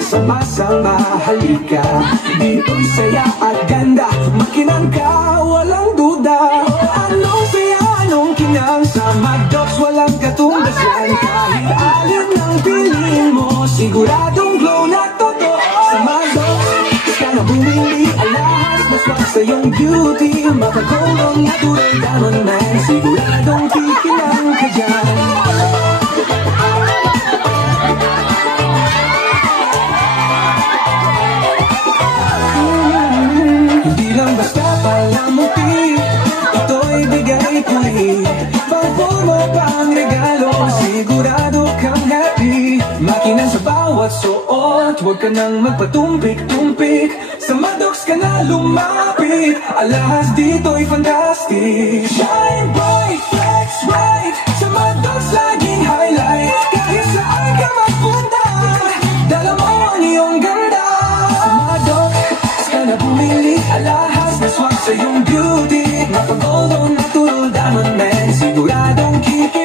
Sama-sama halika, dito'y saya at ganda. Makinang ka, walang duda. Anong saya, anong kinang sa Magdocs, walang katumbas yan. Kahit alin ang piliin mo, siguradong glow na totoo. Sa Magdocs, ka na bumili, alahas na swak sa iyong beauty. Mapagulong natural diamond man, siguradong kikinang ka dyan. Hindi lang basta palamuti, ito'y bigay puli. Bago mo pang regalo, sigurado kang happy. Makinan sa bawat suot, huwag ka nang magpatumpik-tumpik. Sa Magdocs ka na lumapit, alahas dito'y fantastic. Shine bright, flex right, sa Magdocs laging highlight. Kahit saan ka magpunta, dala mo ang iyong ganda. Sa Magdocs ka na bumili, alahas na swak sa iyong beauty. Mapag-gold o natural diamond man, siguradong keep